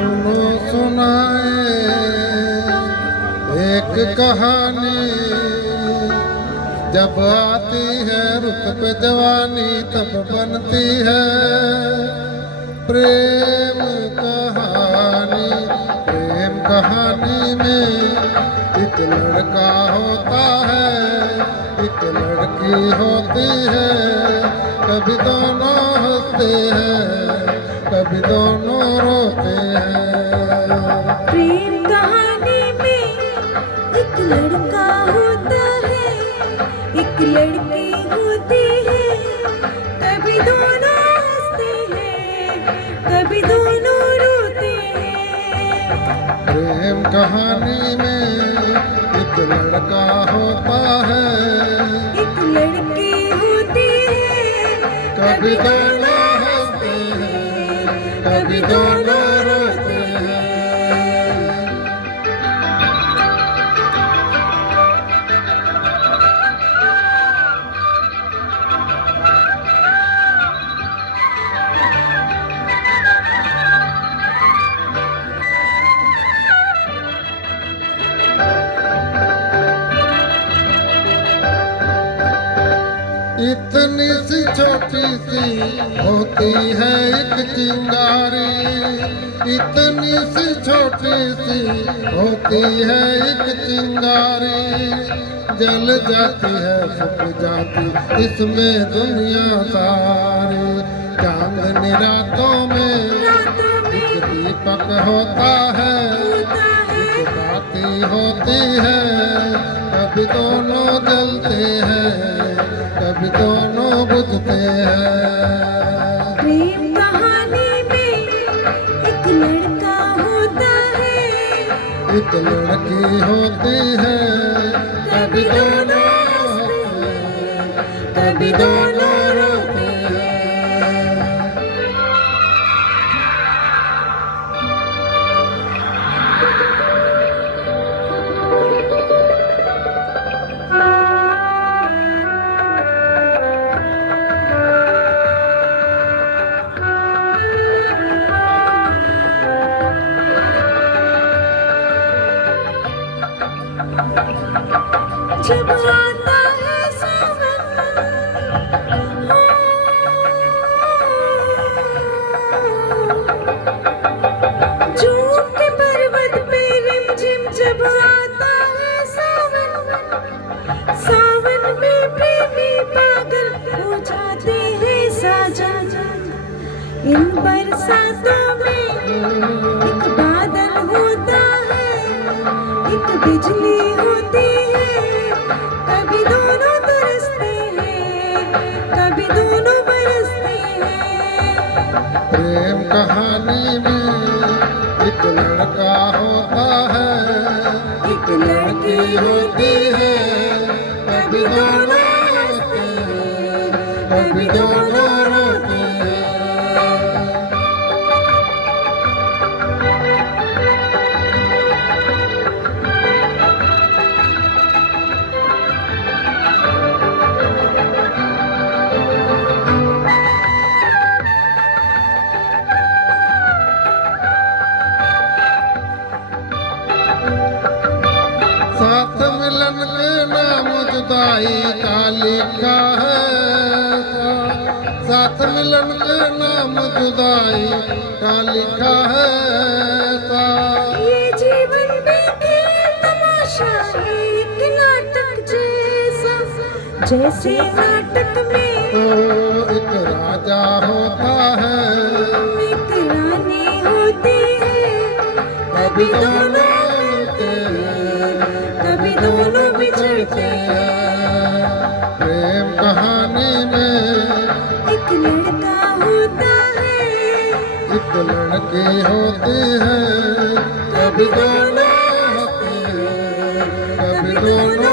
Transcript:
सुनो सुनाए एक कहानी, जब आती है रुत पे जवानी तब बनती है प्रेम कहानी। प्रेम कहानी में एक लड़का होता है, एक लड़की होती है, कभी दोनों हंसते हैं, कभी दोनों रोते हैं। प्रेम कहानी में एक लड़का होता है, एक लड़की होती है, कभी दोनों हंसते हैं, कभी दोनों रोते हैं। प्रेम कहानी में एक लड़का होता है, एक लड़की होती है, कभी दोनों हंसते हैं, कभी दोनों रोते हैं। इतनी सी छोटी सी होती है एक चिंगारी, इतनी सी छोटी सी होती है एक चिंगारी, जल जाती है सुख जाती इसमें दुनिया सारी। चांदनी रातों में एक दीपक होता है, एक बाती होती है, कभी दोनों जलते हैं, कभी दोनों बुझते हैं। प्रेम कहानी में एक लड़का होता है, एक लड़की होती है, कभी दोनों हंसते हैं, कभी दोनों रोते हैं। जब आता है सावन, झूम के पर्वत पे रिमझिम जब आता है सावन, सावन में प्रेमी पागल हो जाते हैं साजन। इन बरसातों में एक बादल होता है, एक बिजली होती है, कभी दोनों तरसते हैं, कभी दोनों बरसते हैं। प्रेम कहानी में एक लड़का होता है, एक लड़की होती है, कभी दोनों हंसते हैं, कभी दोनों रोते हैं। साथ मिलन के नाम जुदाई का लिखा है, साथ मिलन के नाम जुदाई का लिखा है। ये जीवन में खेल तमाशा एक नाटक जैसा, जैसे नाटक में एक राजा होता है, एक रानी होती है, कभी दोनों मिलते हैं, कभी दोनों बिछड़ते हैं। प्रेम कहानी में एक लड़का होता है, एक लड़की होती है, कभी दोनों हंसते हैं, कभी दोनों